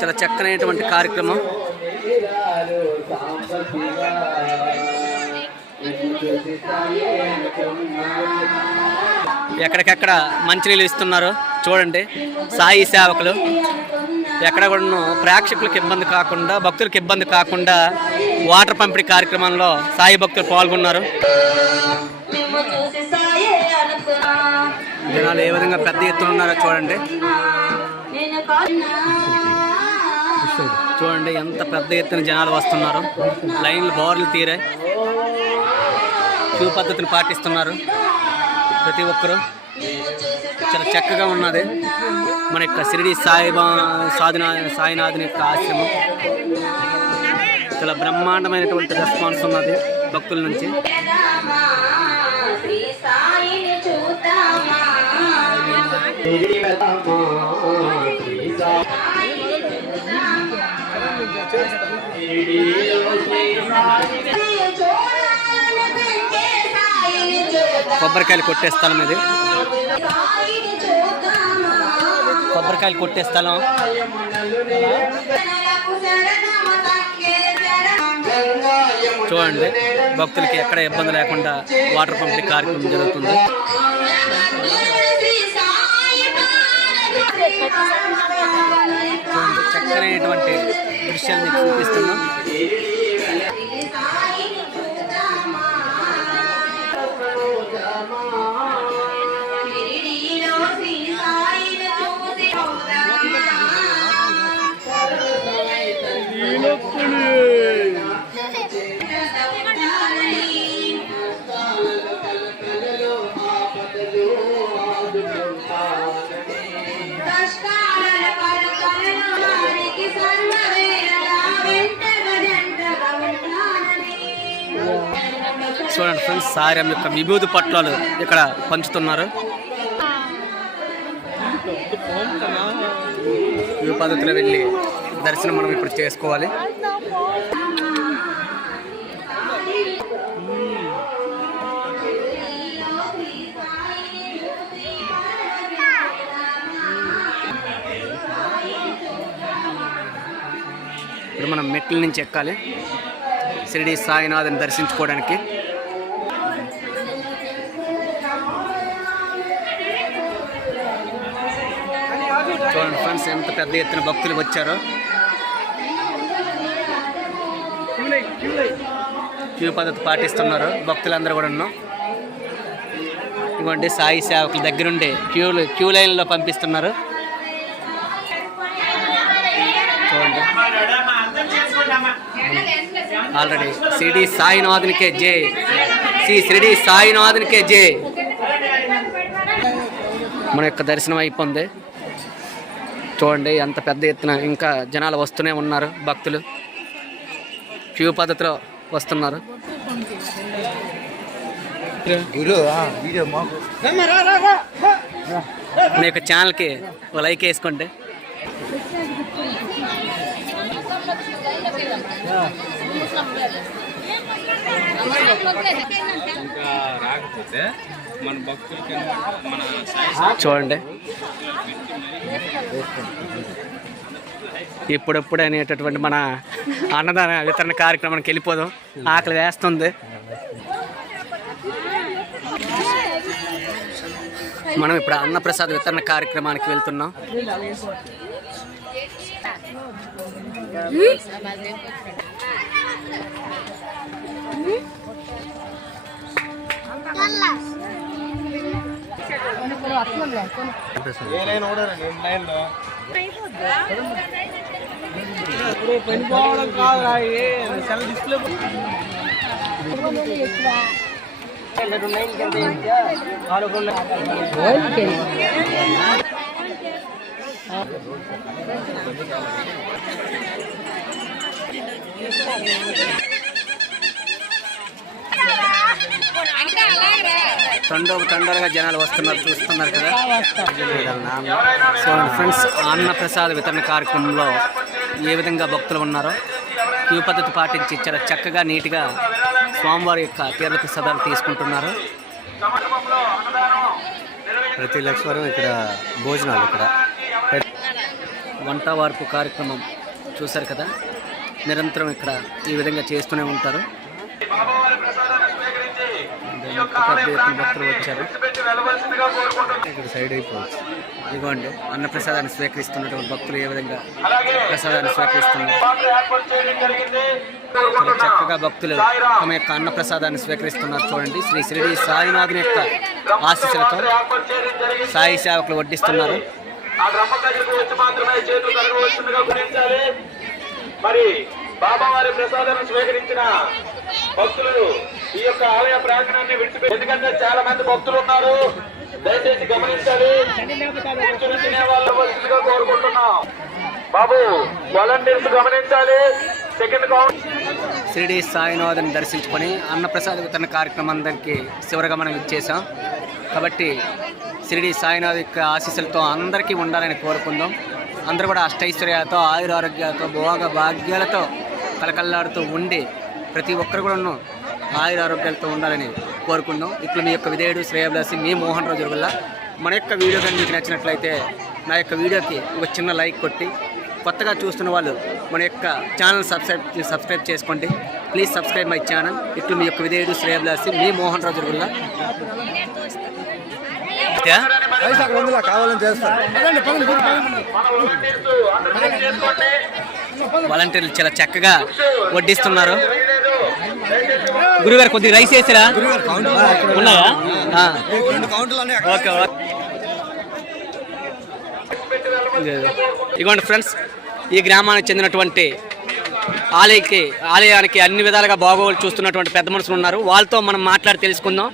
చాలా చక్కనైనటువంటి కార్యక్రమం. ఎక్కడికెక్కడ మంచినీళ్ళు ఇస్తున్నారు చూడండి. సాయి సేవకులు ఎక్కడ కూడా ప్రేక్షకులకు ఇబ్బంది కాకుండా, భక్తులకు ఇబ్బంది కాకుండా వాటర్ పంపిణీ కార్యక్రమంలో సాయి భక్తులు పాల్గొన్నారు. జనాలు ఏ విధంగా పెద్ద ఎత్తున ఉన్నారో చూడండి. చూడండి ఎంత పెద్ద ఎత్తున జనాలు వస్తున్నారు. లైన్లు బార్లు తీరాయి. క్యూ పద్ధతిని పాటిస్తున్నారు ప్రతి ఒక్కరూ. చాలా చక్కగా ఉన్నది మన యొక్క షిరిడి సాయినాథుని యొక్క ఆశ్రమం. చాలా బ్రహ్మాండమైనటువంటి రెస్పాన్స్ ఉన్నది భక్తుల నుంచి. కొబ్బరికాయలు కొట్టే స్థలం ఇది. కొబ్బరికాయలు కొట్టే స్థలం. చూడండి భక్తులకి ఎక్కడ ఇబ్బంది లేకుండా వాటర్ పంపిణీ కార్యక్రమం జరుగుతుంది. చక్కనైనటువంటి దృశ్యాన్ని చూపిస్తున్నాం. చూడండి ఫ్రెండ్స్, సాయం యొక్క విభూతి పట్లాలు ఇక్కడ పంచుతున్నారు. ఈ పద్ధతిలో వెళ్ళి దర్శనం మనం ఇప్పుడు చేసుకోవాలి. ఇప్పుడు మనం మెట్ల నుంచి ఎక్కాలి షిరిడి సాయినాథుని దర్శించుకోవడానికి. చూడండి ఫ్రెండ్స్ ఎంత పెద్ద ఎత్తున భక్తులు వచ్చారో. క్యూ పద్ధతి పాటిస్తున్నారు భక్తులందరూ కూడా. ఇవ్వండి సాయి సేవకుల దగ్గరుండే క్యూ లైన్లో పంపిస్తున్నారు. చూడండి ఆల్రెడీ షిరిడి సాయినాథునికే జై, షిరిడి సాయినాథునికే జై. మన యొక్క దర్శనం అయిపోయింది. చూడండి ఎంత పెద్ద ఎత్తున ఇంకా జనాలు వస్తూనే ఉన్నారు. భక్తులు క్యూ పద్ధతిలో వస్తున్నారు. మీ యొక్క ఛానల్కి ఒక లైక్ వేసుకోండి. చూడండి ఇప్పుడప్పుడు అనేటటువంటి మన అన్నదాన వితరణ కార్యక్రమానికి వెళ్ళిపోదాం. ఆకలి వేస్తుంది. మనం ఇప్పుడు అన్నప్రసాద్ వితరణ కార్యక్రమానికి వెళ్తున్నాం. పనిపోవడం కాదురా, డిస్ప్లే తండోగా జనాలు వస్తున్నారు, చూస్తున్నారు కదా. సో ఫ్రెండ్స్, అన్నప్రసాద వితరణ కార్యక్రమంలో ఏ విధంగా భక్తులు ఉన్నారో క్యూ పద్ధతి పాటించి చాలా చక్కగా నీట్గా స్వామివారి యొక్క తీర్థప్రసాదాలు తీసుకుంటున్నారు. ప్రతి లక్షవారం ఇక్కడ భోజనాలు ఇక్కడ వంట వార్పు కార్యక్రమం చూశారు కదా, నిరంతరం ఇక్కడ ఈ విధంగా చేస్తూనే ఉంటారు. భక్తులు వచ్చారు. ఇక్కడ సైడ్ అయిపోవచ్చు. ఇదిగోండి అన్నప్రసాదాన్ని స్వీకరిస్తున్నటువంటి భక్తులు ఏ విధంగా ప్రసాదాన్ని స్వీకరిస్తున్నారు. చాలా చక్కగా భక్తులు తమ యొక్క అన్నప్రసాదాన్ని స్వీకరిస్తున్నారు. చూడండి, శ్రీ షిరిడి సాయినాథుని యొక్క ఆశీస్సులతో సాయి సేవకులు వడ్డిస్తున్నారు. మరి బాబావారి ప్రసాదాన్ని స్వీకరించిన భక్తులు ఈ యొక్క ఆలయ ప్రాంగణాన్ని విడిచిపెట్టి, ఎందుకంటే చాలా మంది భక్తులు ఉన్నారు, దయచేసి గమనించాలి. తినేవాళ్ళగా కోరుకుంటున్నాం. బాబు వాలంటీర్స్ గమనించాలి. Second count. షిరిడి సాయినాథుని దర్శించుకొని అన్నప్రసాద వితరణ కార్యక్రమం అందరికీ చివరిగా మనం ఇచ్చేసాం. కాబట్టి షిరిడి సాయినాథ్ యొక్క ఆశీస్సులతో అందరికీ ఉండాలని కోరుకుందాం. అందరూ కూడా అష్టైశ్వర్యాలతో ఆయురారోగ్యాలతో భోగ భాగ్యాలతో కలకల్లాడుతూ ఉండి ప్రతి ఒక్కరు కూడా ఆయురారోగ్యాలతో ఉండాలని కోరుకుందాం. ఇప్పుడు మీ యొక్క విధేయుడు శ్రేయభిలాషి మీ మోహన్ రాజు వల్ల. మన యొక్క వీడియో కానీ మీకు నచ్చినట్లయితే నా యొక్క వీడియోకి ఒక చిన్న లైక్ కొట్టి, కొత్తగా చూస్తున్న వాళ్ళు మన యొక్క ఛానల్ సబ్స్క్రైబ్ చేసుకోండి. Please subscribe my channel. ఇట్లు మీ యొక్క విధేయుడు శ్రేయభిలాషి మీ మోహన్ రాజు వల్ల. కావాలని చేస్తారు. వాలంటీర్లు చాలా చక్కగా వడ్డిస్తున్నారు. గురుగారు కొద్దిగా రైస్ వేసారా? ఉన్నాయా? ఓకే. ఇదిగోండి ఫ్రెండ్స్, ఈ గ్రామానికి చెందినటువంటి ఆలయానికి అన్ని విధాలుగా బాగోగులు చూస్తున్నటువంటి పెద్ద మనుషులు ఉన్నారు. వాళ్ళతో మనం మాట్లాడి తెలుసుకుందాం.